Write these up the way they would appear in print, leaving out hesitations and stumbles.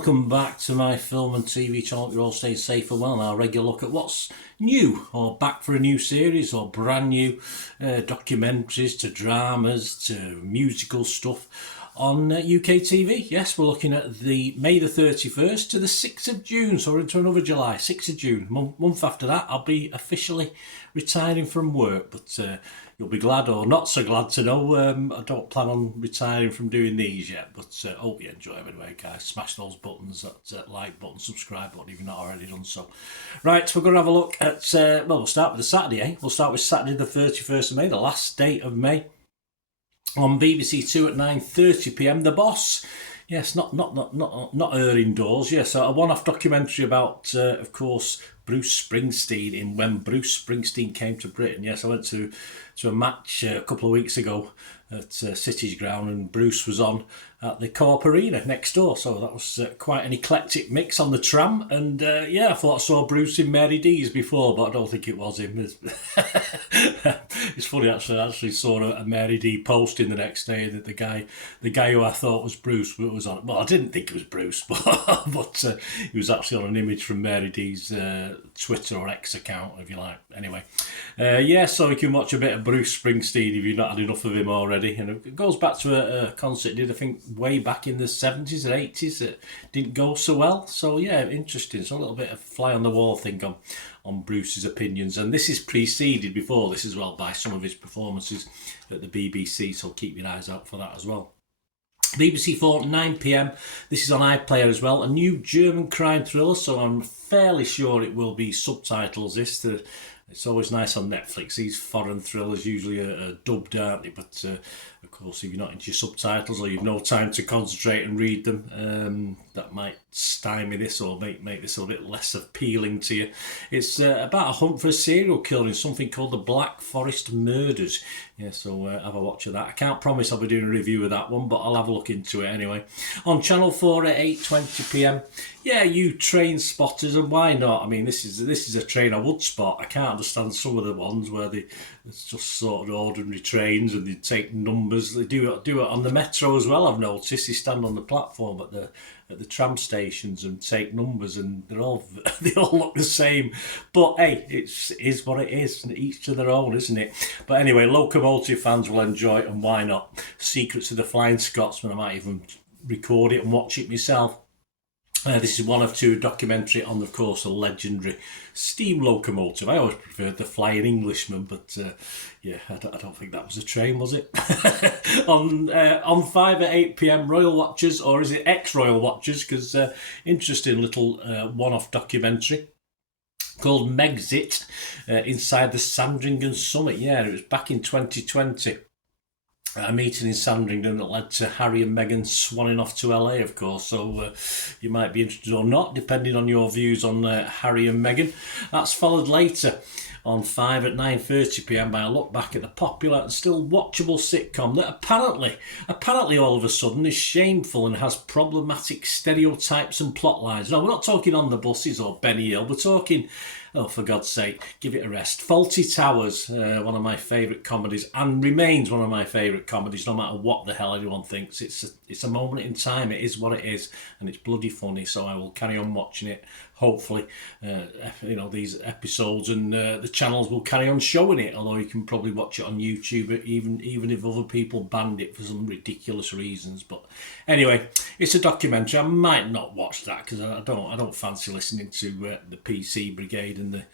welcome back to my film and TV channel. You're all staying safe and well. Now, a regular look at what's new or back for a new series or brand new documentaries to dramas to musical stuff on UK TV. Yes, we're looking at the May the 31st to the 6th of June, so we're into another July, 6th of June. Month after that, I'll be officially retiring from work, but you'll be glad or not so glad to know I don't plan on retiring from doing these yet, but hope you enjoy them anyway, guys. Smash those buttons, that like button, subscribe button if you've not already done so. Right, we're going to have a look at, we'll start with the Saturday, eh? We'll start with Saturday the 31st of May, the last day of May. On BBC Two at 9:30 p.m, The Boss. Yes, not her indoors. Yes, a one-off documentary about, of course, Bruce Springsteen in when Bruce Springsteen came to Britain. Yes, I went to a match a couple of weeks ago at City's Ground, and Bruce was on at the Co-op Arena next door. So that was quite an eclectic mix on the tram. And yeah, I thought I saw Bruce in Mary D's before, but I don't think it was him. It's funny, actually. I actually saw a Mary D posting the next day that the guy who I thought was Bruce was on. Well, I didn't think it was Bruce, but he was actually on an image from Mary D's Twitter or X account, if you like. Anyway, yeah, so you can watch a bit of Bruce Springsteen if you've not had enough of him already. And it goes back to a concert he did, I think, way back in the 70s or 80s that didn't go so well. So yeah, interesting. So a little bit of fly on the wall thing on Bruce's opinions. And this is preceded before this as well by some of his performances at the BBC. So keep your eyes out for that as well. BBC 4 9 p.m. This is on iPlayer as well. A new German crime thriller, so I'm fairly sure it will be subtitles. It's always nice on Netflix. These foreign thrillers usually are dubbed, aren't they? But of course, if you're not into your subtitles or you've no time to concentrate and read them, that might stymie this or make this a little bit less appealing to you. It's about a hunt for a serial killer in something called the Black Forest Murders. Yeah, so have a watch of that. I can't promise I'll be doing a review of that one, but I'll have a look into it anyway. On Channel 4 at 8:20 p.m. Yeah, you train spotters, and why not? I mean, this is a train I would spot. I can't understand some of the ones where it's just sort of ordinary trains and they take numbers. They do it on the metro as well. I've noticed they stand on the platform at the tram stations and take numbers, and they all look the same. But hey, it is what it is, and each to their own, isn't it? But anyway, locomotive fans will enjoy it, and why not? Secrets of the Flying Scotsman. I might even record it and watch it myself. This is one of two documentary on, of course, a legendary steam locomotive. I always preferred the Flying Englishman, but yeah, I don't think that was a train, was it? On 5 at 8 p.m, Royal Watchers, or is it ex-Royal Watchers? Because interesting little one-off documentary called Megxit, inside the Sandringham Summit. Yeah, it was back in 2020. A meeting in Sandringham that led to Harry and Meghan swanning off to LA, of course, so you might be interested or not, depending on your views on Harry and Meghan. That's followed later on 5 at 9:30 p.m. by a look back at the popular and still watchable sitcom that apparently all of a sudden is shameful and has problematic stereotypes and plot lines. No, we're not talking On the Buses or Benny Hill, we're talking, oh, for God's sake, give it a rest. Fawlty Towers, one of my favourite comedies, and remains one of my favourite comedies, no matter what the hell anyone thinks. It's a moment in time, it is what it is, and it's bloody funny, so I will carry on watching it. Hopefully, these episodes and the channels will carry on showing it, although you can probably watch it on YouTube, even if other people banned it for some ridiculous reasons. But anyway, it's a documentary. I might not watch that because I don't fancy listening to the PC Brigade and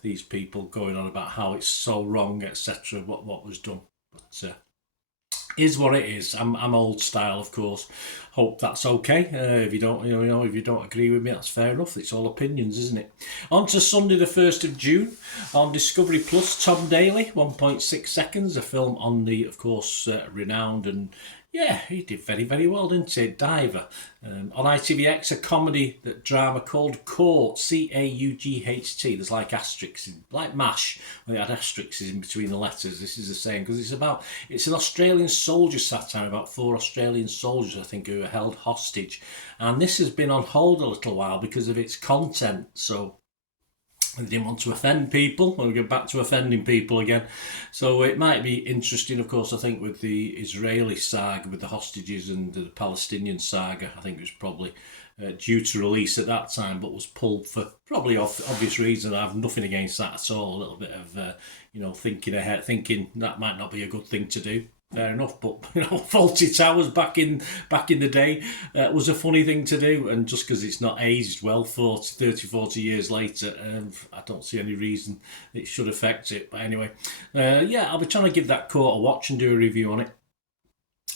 these people going on about how it's so wrong, etc. What was done, but. Is what it is. I'm old style, of course. Hope that's okay. If you don't, if you don't agree with me, that's fair enough. It's all opinions, isn't it? On to Sunday, the 1st of June, on Discovery Plus. Tom Daly, 1.6 seconds, a film on the, of course, renowned and. Yeah, he did very, very well, didn't he? Diver. On ITVX, a comedy drama called Court, Caught. There's like asterisks, like MASH, where they had asterisks in between the letters. This is the same, because it's an Australian soldier satire about 4 Australian soldiers, I think, who were held hostage. And this has been on hold a little while because of its content, so I didn't want to offend people. We'll get back to offending people again. So it might be interesting, of course, I think, with the Israeli saga, with the hostages, and the Palestinian saga. I think it was probably due to release at that time, but was pulled for probably obvious reason. I have nothing against that at all. A little bit of, thinking ahead, thinking that might not be a good thing to do. Fair enough, but Faulty Towers back in the day was a funny thing to do, and just because it's not aged well 40 years later, I don't see any reason it should affect it. But anyway, I'll be trying to give that court a watch and do a review on it.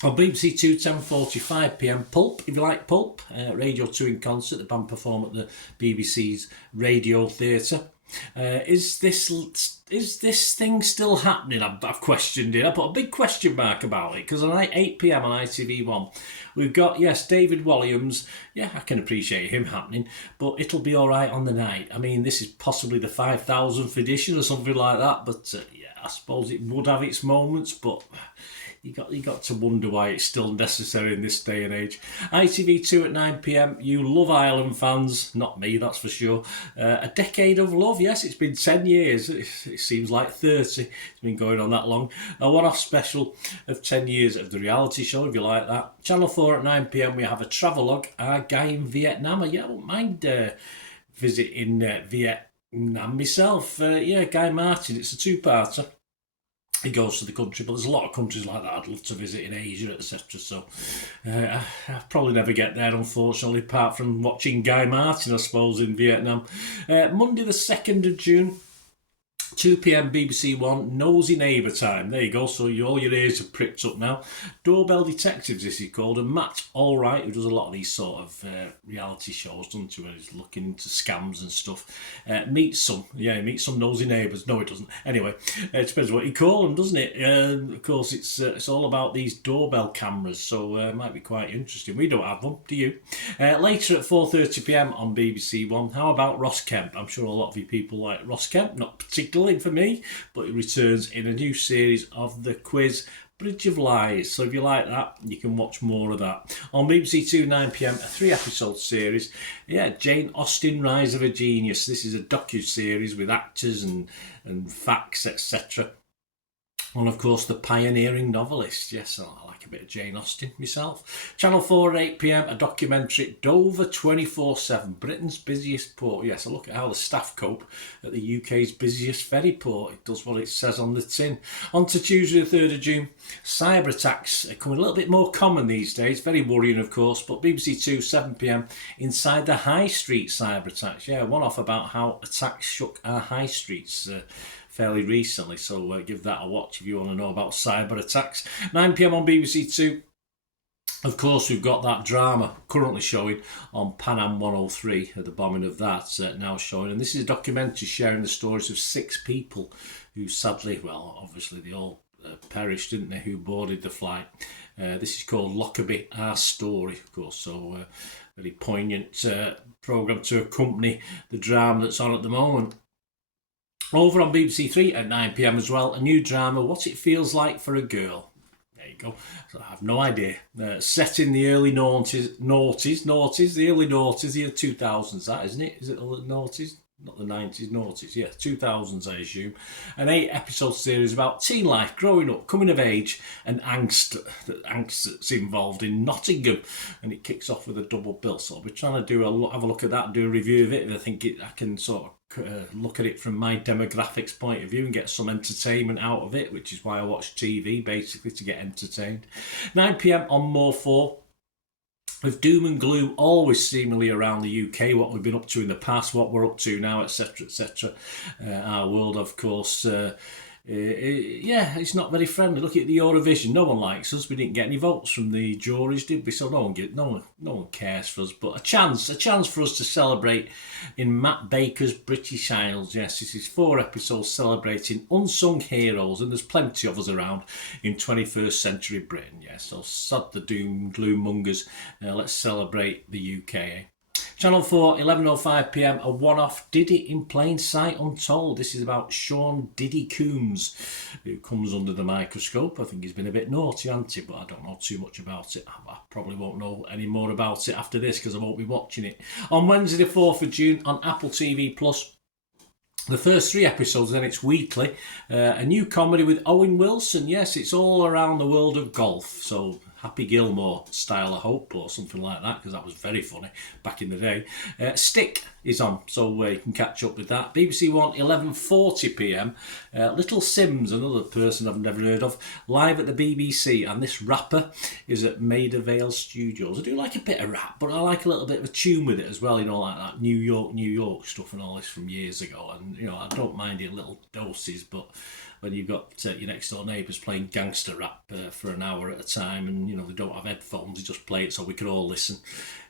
On BBC Two, 10:45pm, Pulp, if you like Pulp, Radio 2 in concert, the band perform at the BBC's Radio Theatre. Is this thing still happening? I've questioned it. I put a big question mark about it because on 8pm on ITV1 we've got, yes, David Walliams. Yeah, I can appreciate him happening, but it'll be all right on the night. I mean, this is possibly the 5,000th edition or something like that, but I suppose it would have its moments, but you got to wonder why it's still necessary in this day and age. ITV2 at 9pm. You Love Island fans, not me, that's for sure. A Decade of Love, yes, it's been 10 years. It seems like 30. It's been going on that long. A one-off special of 10 years of the reality show, if you like that. Channel 4 at 9pm, we have a travelogue. Our guy in Vietnam. Yeah, I don't mind visiting Vietnam myself. Guy Martin, it's a two-parter. He goes to the country, but there's a lot of countries like that I'd love to visit in Asia, etc. So I'll probably never get there, unfortunately, apart from watching Guy Martin, I suppose, in Vietnam. Monday the 2nd of June, 2pm BBC One, Nosy Neighbour time. There you go, so all your ears are pricked up now. Doorbell Detectives, this is called, and Matt Allwright, who does a lot of these sort of reality shows, doesn't he, where he's looking into scams and stuff. Meets some nosy neighbours. No, it doesn't. Anyway, it depends what you call them, doesn't it? Of course, it's all about these doorbell cameras, so it might be quite interesting. We don't have them, do you? Later at 4:30pm on BBC One, how about Ross Kemp? I'm sure a lot of you people like Ross Kemp, not particularly for me, but it returns in a new series of the quiz Bridge of Lies. So if you like that, you can watch more of that. On BBC Two, 9pm, a 3-episode series. Yeah, Jane Austen, Rise of a Genius. This is a docu-series with actors and facts, etc. And of course, the pioneering novelist. Yes, I like a bit of Jane Austen myself. Channel 4 at 8pm, a documentary, Dover 24/7, Britain's busiest port. Yes, I look at how the staff cope at the UK's busiest ferry port. It does what it says on the tin. On to Tuesday the 3rd of June, cyber attacks are becoming a little bit more common these days. Very worrying, of course, but BBC Two, 7pm, Inside the High Street cyber attacks. Yeah, one off about how attacks shook our high streets fairly recently, so give that a watch if you want to know about cyber attacks. 9pm on BBC Two. Of course, we've got that drama currently showing on Pan Am 103, the bombing of that now showing. And this is a documentary sharing the stories of 6 people who sadly, well, obviously they all perished, didn't they, who boarded the flight. This is called Lockerbie, Our Story, of course, so very poignant programme to accompany the drama that's on at the moment. Over on BBC Three at 9pm as well, a new drama, What It Feels Like for a Girl. There you go. So I have no idea. Set in the early noughties, the early noughties, the 2000s, that, isn't it? Is it the noughties? Not the 90s, noughties, yeah, 2000s, I assume. An 8-episode series about teen life, growing up, coming of age, and angst that's involved in Nottingham. And it kicks off with a double bill. So I'll be trying to have a look at that and do a review of it. And I think I can sort of look at it from my demographics point of view and get some entertainment out of it, which is why I watch TV, basically, to get entertained. 9pm on More 4. With doom and gloom always seemingly around the UK, what we've been up to in the past, what we're up to now, etc., etc. Our world, of course, it's not very friendly. Look at the Eurovision. No one likes us. We didn't get any votes from the juries, did we? So no one cares for us. But a chance for us to celebrate in Matt Baker's British Isles. Yes, this is 4 episodes celebrating unsung heroes, and there's plenty of us around in 21st century Britain. Yes, so sod the doom gloom mongers. Let's celebrate the UK. Channel 4, 11:05pm, a one-off Diddy in Plain Sight Untold. This is about Sean Diddy Coombs, who comes under the microscope. I think he's been a bit naughty, hasn't he? But I don't know too much about it. I probably won't know any more about it after this because I won't be watching it. On Wednesday the 4th of June on Apple TV+, The first 3 episodes, then it's weekly. A new comedy with Owen Wilson. Yes, it's all around the world of golf. So Happy Gilmore style, I hope, or something like that, because that was very funny back in the day. Stick is on, so you can catch up with that. BBC One, 11:40pm. Little Sims, another person I've never heard of, live at the BBC, and this rapper is at Maida Vale Studios. I do like a bit of rap, but I like a little bit of a tune with it as well, you know, like that New York stuff and all this from years ago. And, you know, I don't mind it little doses, but when you've got your next door neighbours playing gangster rap for an hour at a time, and you know they don't have headphones, they just play it so we can all listen.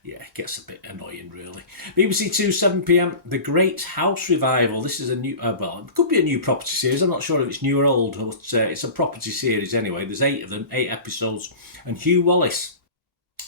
Yeah, it gets a bit annoying, really. BBC Two, 7pm, The Great House Revival. This is a new, well, it could be a new property series. I'm not sure if it's new or old, but it's a property series anyway. There's 8 of them, 8 episodes, and Hugh Wallace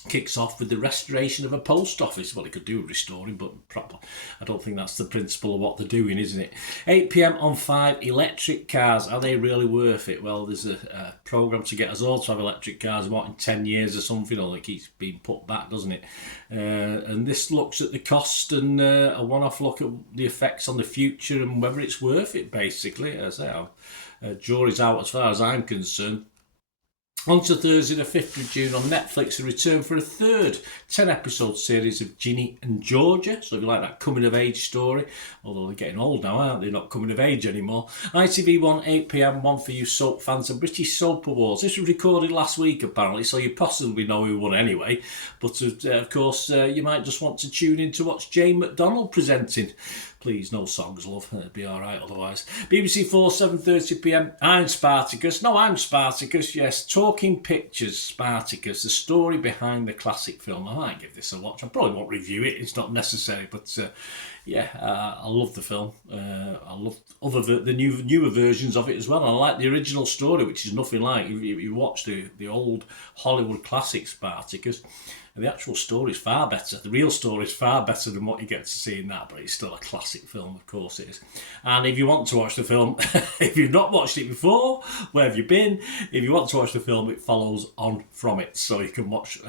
kicks off with the restoration of a post office. Well, it could do with restoring, but proper. I don't think that's the principle of what they're doing, isn't it? 8pm on 5, electric cars. Are they really worth it? Well, there's a programme to get us all to have electric cars, what, in 10 years or something, or it keeps being put back, doesn't it? And this looks at the cost and a one-off look at the effects on the future and whether it's worth it, basically. As I say, jury's out as far as I'm concerned. On to Thursday the 5th of June on Netflix, a return for a third 10-episode series of Ginny and Georgia. So if you like that coming-of-age story, although they're getting old now, aren't they? Not coming of age anymore. ITV1, 8pm, one for you soap fans, the British Soap Awards. This was recorded last week, apparently, so you possibly know who won anyway. But, of course, you might just want to tune in to watch Jane McDonald presenting. Please, no songs, love. It'd be all right otherwise. BBC 4, 7:30pm. I'm Spartacus. No, I'm Spartacus, yes. Talking Pictures, Spartacus. The story behind the classic film. I might give this a watch. I probably won't review it. It's not necessary. But, I love the film. I love the newer versions of it as well. And I like the original story, which is nothing like. You watch the old Hollywood classic Spartacus, and the actual story is far better. The real story is far better than what you get to see in that, but it's still a classic film, of course it is. And if you want to watch the film, if you've not watched it before, where have you been? If you want to watch the film, it follows on from it, so you can watch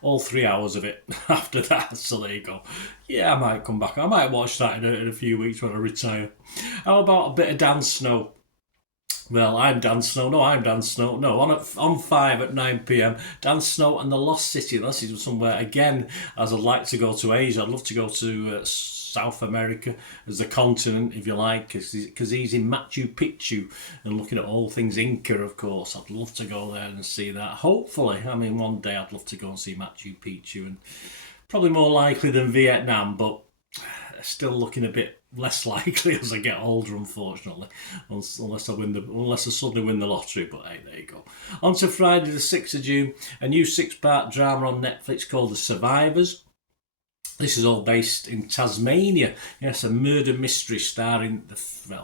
all 3 hours of it after that. So there you go. Yeah, I might come back. I might watch that in a few weeks when I retire. How about a bit of Dan Snow? Well, I'm Dan Snow. No, I'm Dan Snow. No, on 5 at 9pm, Dan Snow and the Lost City. This is somewhere, again, as I'd like to go to Asia. I'd love to go to South America as a continent, if you like, because he's in Machu Picchu and looking at all things Inca, of course. I'd love to go there and see that. Hopefully, I mean, one day I'd love to go and see Machu Picchu, and probably more likely than Vietnam, but still looking a bit less likely as I get older, unfortunately, unless I suddenly win the lottery. But hey, there you go. On to Friday the 6th of June, a new 6-part drama on Netflix called The Survivors. This is all based in Tasmania. Yes, a murder mystery starring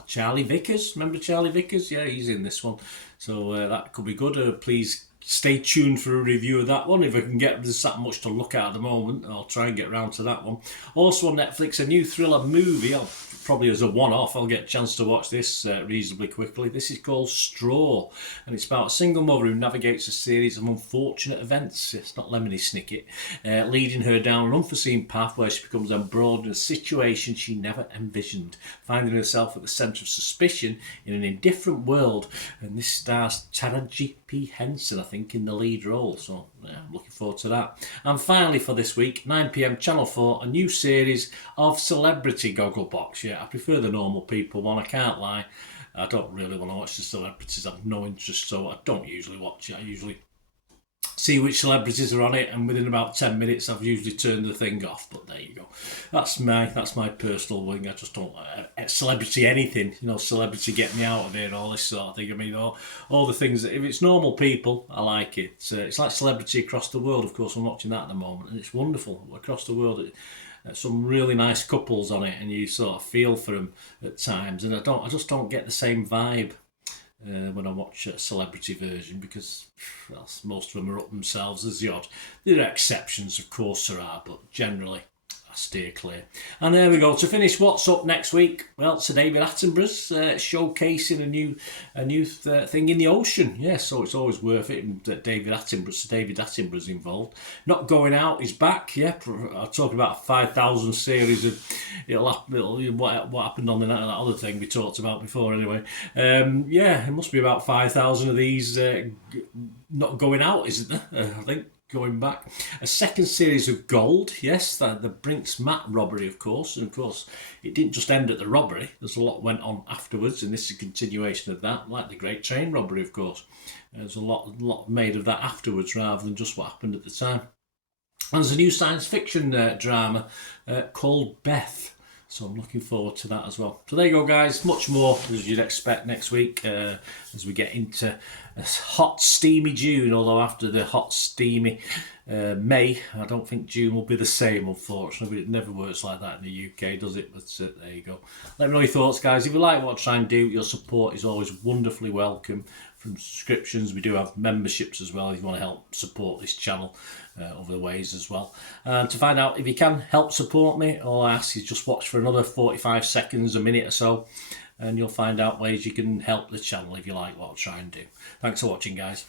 Charlie Vickers. Remember Charlie Vickers? Yeah, he's in this one. So that could be good. Please stay tuned for a review of that one. If I can get, there's that much to look at the moment, I'll try and get around to that one. Also on Netflix, a new thriller movie. Probably as a one-off, I'll get a chance to watch this reasonably quickly. This is called Straw, and it's about a single mother who navigates a series of unfortunate events. It's not Lemony Snicket, leading her down an unforeseen path where she becomes embroiled in a situation she never envisioned, finding herself at the centre of suspicion in an indifferent world. And this stars Taraji P. Henson, I think, in the lead role. So yeah, I'm looking forward to that. And finally for this week, 9pm, Channel 4, a new series of Celebrity Gogglebox. Yeah, I prefer the normal people one, I can't lie. I don't really want to watch the celebrities. I've no interest, so I don't usually watch it. I usually see which celebrities are on it, and within about 10 minutes I've usually turned the thing off. But there you go. That's my personal wing. I just don't celebrity anything, celebrity get me out of here, all this sort of thing. I mean, all the things that, if it's normal people, I like it. It's like Celebrity Across the World, of course. I'm watching that at the moment, and it's wonderful. Across the world, some really nice couples on it, and you sort of feel for them at times. And I just don't get the same vibe when I watch a celebrity version, because most of them are up themselves. As the odd, there are exceptions, of course there are, but generally I steer clear. And there we go. To finish, what's up next week? Well, Sir David Attenborough's showcasing a new thing in the ocean. Yeah, so it's always worth it. And Sir David Attenborough's involved. Not Going Out is back. Yeah, I'm talking about a 5,000 series of what happened on that other thing we talked about before. Anyway, yeah, it must be about 5,000 of these not going out, isn't there? I think. Going back, a second series of Gold, yes, the Brinks Mat robbery, of course, and of course it didn't just end at the robbery. There's a lot went on afterwards, and this is a continuation of that, like the Great Train robbery, of course. There's a lot made of that afterwards rather than just what happened at the time. And there's a new science fiction drama called Beth. So I'm looking forward to that as well. So there you go, guys. Much more as you'd expect next week as we get into a hot, steamy June. Although after the hot, steamy May, I don't think June will be the same, unfortunately. It never works like that in the UK, does it? But there you go. Let me know your thoughts, guys. If you like what I try and do, your support is always wonderfully welcome. From subscriptions, we do have memberships as well if you want to help support this channel other ways as well. To find out if you can help support me, all I ask is just watch for another 45 seconds, a minute or so, and you'll find out ways you can help the channel if you like what I try and do. Thanks for watching, guys.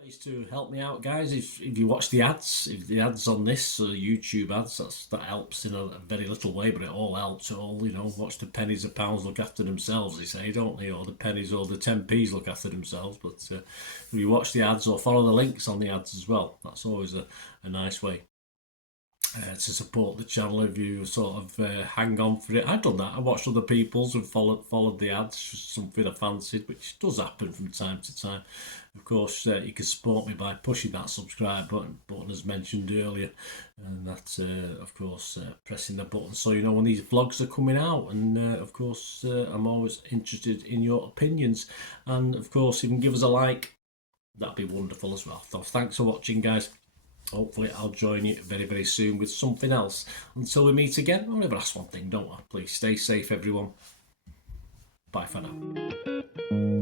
Ways to help me out, guys, if you watch the ads, if the ads on this YouTube ads, that helps in a very little way, but it all helps. It all, watch the pennies and pounds look after themselves, they say, don't they? Or the pennies or the 10p's look after themselves. But if you watch the ads or follow the links on the ads as well, that's always a nice way to support the channel if you sort of hang on for it. I've done that. I watched other people's and followed the ads, something I fancied, which does happen from time to time. Of course, you can support me by pushing that subscribe button as mentioned earlier, and that's of course pressing the button so you know when these vlogs are coming out. And of course I'm always interested in your opinions, and of course you can give us a like, that'd be wonderful as well. So thanks for watching, guys. Hopefully I'll join you very, very soon with something else. Until we meet again, I'll never ask one thing, don't I? Please stay safe, everyone. Bye for now.